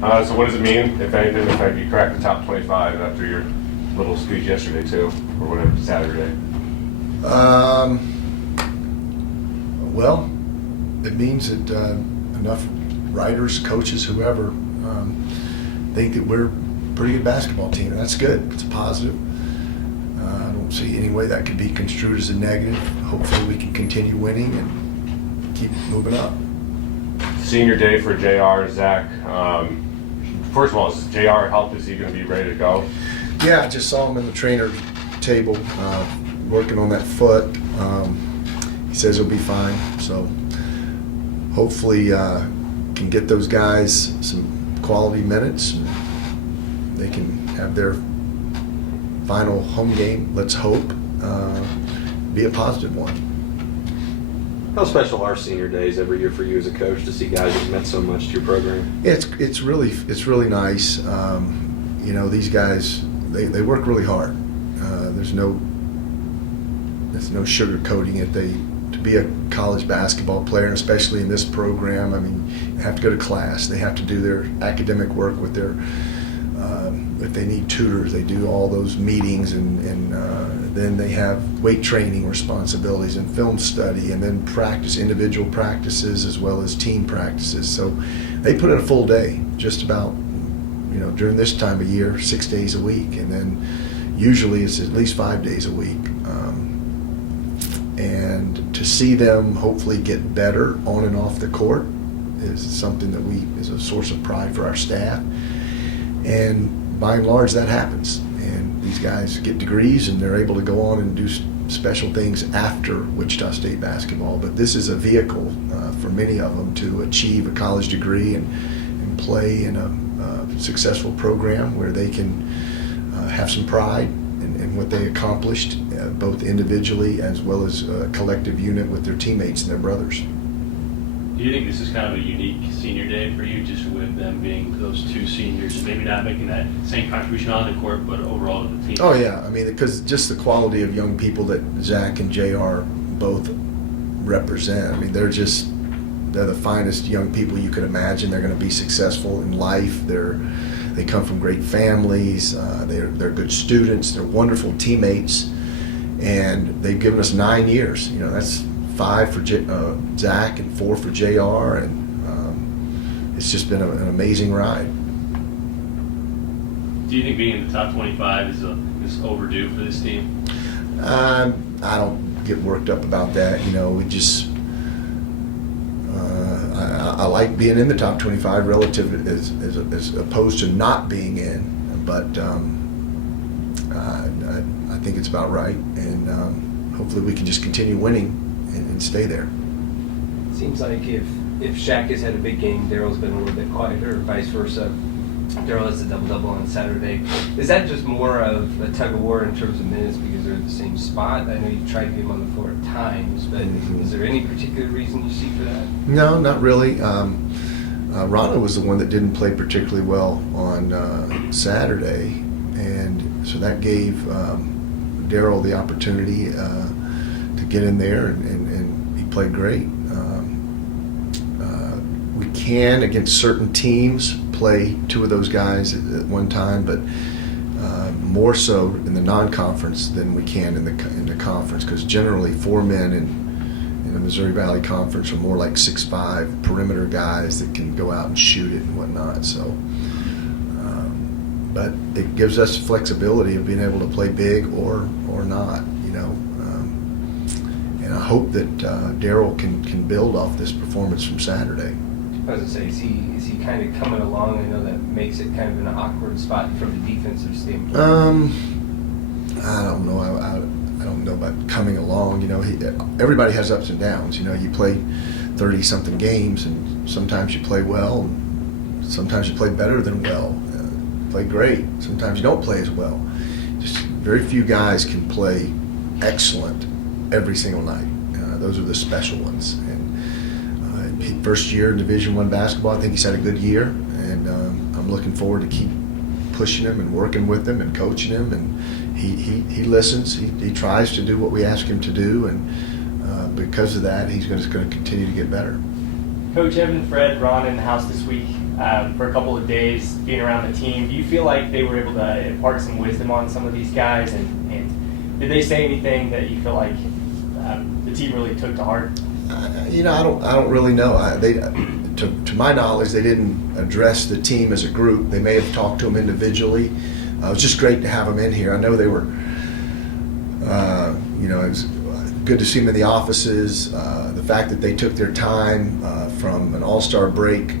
So what does it mean, if anything, if you crack the top 25 after your little speech yesterday too, or whatever, Saturday? Well, it means that enough writers, coaches, whoever, think that we're a pretty good basketball team, and that's good. It's a positive. I don't see any way that could be construed as a negative. Hopefully we can continue winning and keep moving up. Senior day for JR, Zach. First of all, is JR healthy? Is he going to be ready to go? Yeah, I just saw him in the trainer table working on that foot. He says he'll be fine, so hopefully can get those guys some quality minutes. And they can have their final home game, let's hope, be a positive one. How special are senior days every year for you as a coach to see guys who've meant so much to your program? Yeah, it's really nice. You know, these guys they work really hard. There's no sugarcoating it. To be a college basketball player, and especially in this program, I mean, you have to go to class. They have to do their academic work with their. If they need tutors, they do all those meetings, and then they have weight training responsibilities and film study, and then individual practices as well as team practices. So they put in a full day, just about, you know, during this time of year, 6 days a week, and then usually it's at least 5 days a week. And to see them hopefully get better on and off the court is something that is a source of pride for our staff. And by and large, that happens. And these guys get degrees, and they're able to go on and do special things after Wichita State basketball. But this is a vehicle for many of them to achieve a college degree and play in a successful program where they can have some pride in what they accomplished, both individually as well as a collective unit with their teammates and their brothers. Do you think this is kind of a unique senior day for you, just with them being those two seniors and maybe not making that same contribution on the court, but overall to the team? Oh yeah, I mean, because just the quality of young people that Zach and JR both represent. I mean, they're the finest young people you could imagine. They're going to be successful in life. They come from great families. They're good students. They're wonderful teammates, and they've given us 9 years. You know, that's 5 for Zach and 4 for JR, and it's just been an amazing ride. Do you think being in the top 25 is overdue for this team? I don't get worked up about that. You know, we just I like being in the top 25 relative as opposed to not being in, but I think it's about right, and hopefully we can just continue winning and stay there. It seems like if Shaq has had a big game, Darrell's been a little bit quieter, or vice versa. Darrell has a double-double on Saturday. Is that just more of a tug-of-war in terms of minutes because they're in the same spot? I know you've tried to get him on the floor at times, but is there any particular reason you see for that? No, not really. Rana was the one that didn't play particularly well on Saturday, and so that gave Darrell the opportunity to get in there, and he played great. We can, against certain teams, play 2 of those guys at one time, but more so in the non-conference than we can in the conference, because generally 4 men in the Missouri Valley Conference are more like 6'5" perimeter guys that can go out and shoot it and whatnot. So, but it gives us flexibility of being able to play big or not, you know. And I hope that Darrell can build off this performance from Saturday. I was going to say, is he kind of coming along? I know that makes it kind of an awkward spot from the defensive standpoint. I don't know. I don't know about coming along. You know, everybody has ups and downs. You know, you play 30-something games, and sometimes you play well, and sometimes you play better than well. Play great. Sometimes you don't play as well. Just very few guys can play excellent every single night. Those are the special ones. First year in Division I basketball, I think he's had a good year, and I'm looking forward to keep pushing him and working with him and coaching him. And he listens. He tries to do what we ask him to do, and because of that, he's going to continue to get better. Coach, Evan and Fred, Ron in the house this week. for a couple of days being around the team. Do you feel like they were able to impart some wisdom on some of these guys? And did they say anything that you feel like the team really took to heart? I don't really know. To my knowledge, they didn't address the team as a group. They may have talked to them individually. It was just great to have them in here. I know they were, it was good to see them in the offices. The fact that they took their time from an all-star break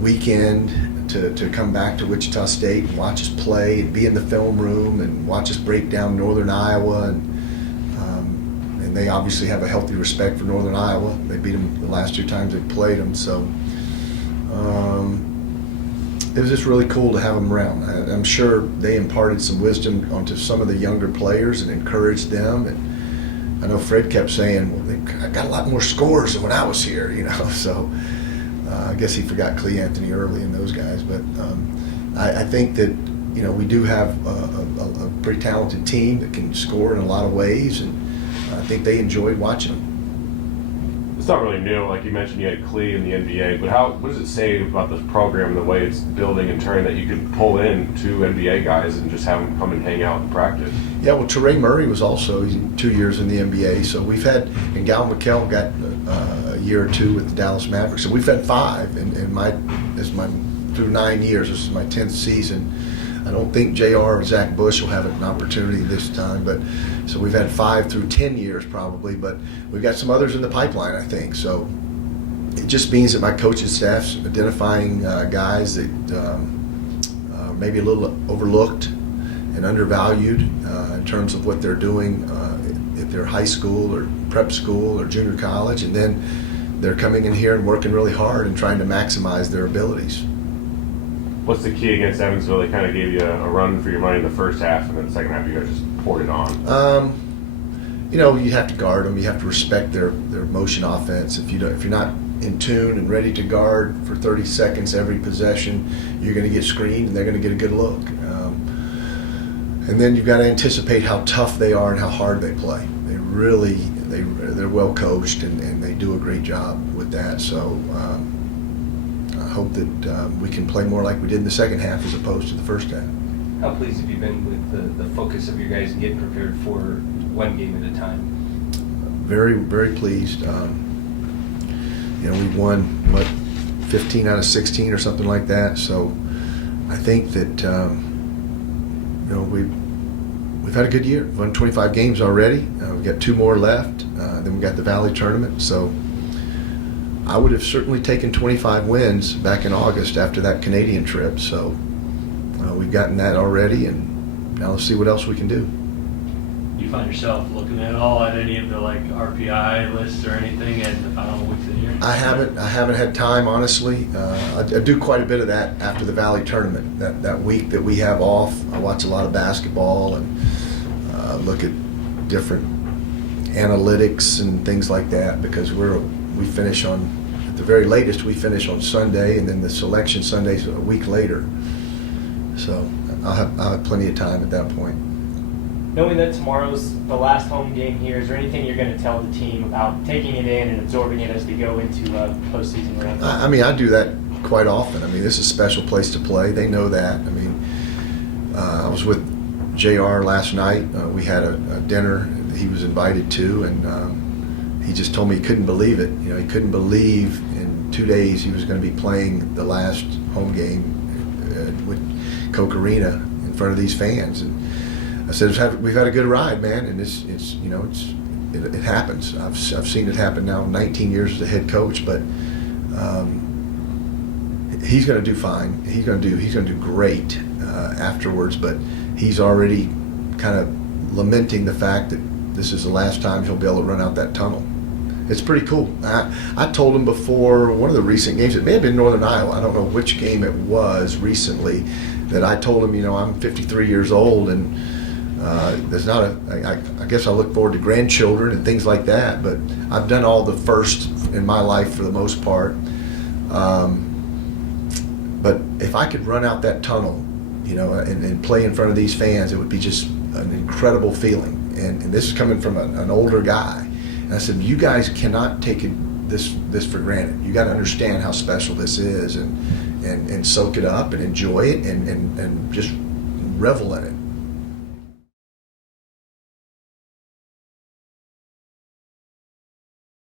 weekend to come back to Wichita State and watch us play and be in the film room and watch us break down Northern Iowa. And they obviously have a healthy respect for Northern Iowa. They beat them the last 2 times they played them. So it was just really cool to have them around. I'm sure they imparted some wisdom onto some of the younger players and encouraged them. And I know Fred kept saying, well, I got a lot more scores than when I was here, So I guess he forgot Clee Anthony Early and those guys. But I think that, we do have a pretty talented team that can score in a lot of ways. And I think they enjoyed watching them. It's not really new, like you mentioned, you had Clee in the NBA, but what does it say about this program and the way it's building and turning that you can pull in 2 NBA guys and just have them come and hang out and practice? Yeah, well, Teray Murray was also 2 years in the NBA, so we've had, and Gal McKell got a year or 2 with the Dallas Mavericks, so we've had 5 through 9 years. This is my 10th season. I don't think JR or Zach Bush will have an opportunity this time, but so we've had 5 through 10 years probably, but we've got some others in the pipeline, I think. So it just means that my coaching staff's identifying guys that maybe a little overlooked and undervalued in terms of what they're doing at their high school or prep school or junior college, and then they're coming in here and working really hard and trying to maximize their abilities. What's the key against Evansville? They kind of gave you a run for your money in the first half, and then the second half you guys just poured it on. You have to guard them. You have to respect their motion offense. If you're not in tune and ready to guard for 30 seconds every possession, you're going to get screened and they're going to get a good look. And then you've got to anticipate how tough they are and how hard they play. They're well coached and they do a great job with that. So. I hope that we can play more like we did in the second half as opposed to the first half. How pleased have you been with the focus of you guys getting prepared for one game at a time? Very, very pleased. We won, 15 out of 16 or something like that. So I think that, we've had a good year. We've won 25 games already. We've got 2 more left. Then we've got the Valley Tournament. So I would have certainly taken 25 wins back in August after that Canadian trip. So we've gotten that already, and now let's see what else we can do. Do you find yourself looking at all at any of the RPI lists or anything in the final weeks of the year? I haven't had time, honestly. I do quite a bit of that after the Valley Tournament. That week that we have off, I watch a lot of basketball and look at different analytics and things like that, because we finish on, at the very latest, we finish on Sunday, and then the selection Sunday's a week later. So I'll have plenty of time at that point. Knowing that tomorrow's the last home game here, is there anything you're going to tell the team about taking it in and absorbing it as they go into postseason round? I do that quite often. This is a special place to play. They know that. I was with JR last night. We had a dinner that he was invited to, and he just told me he couldn't believe it. He couldn't believe in 2 days he was going to be playing the last home game with Coke Arena in front of these fans. And I said, we've had a good ride, man, and it happens. I've seen it happen now 19 years as a head coach, but he's going to do fine. He's going to do great afterwards, but he's already kind of lamenting the fact that this is the last time he'll be able to run out that tunnel. It's pretty cool. I told him before one of the recent games, it may have been Northern Iowa, I don't know which game it was recently, that I told him, I'm 53 years old, and there's not I guess I look forward to grandchildren and things like that, but I've done all the first in my life for the most part. But if I could run out that tunnel, and play in front of these fans, it would be just an incredible feeling. And this is coming from an older guy. And I said, you guys cannot take this for granted. You got to understand how special this is. And and soak it up and enjoy it and just revel in it.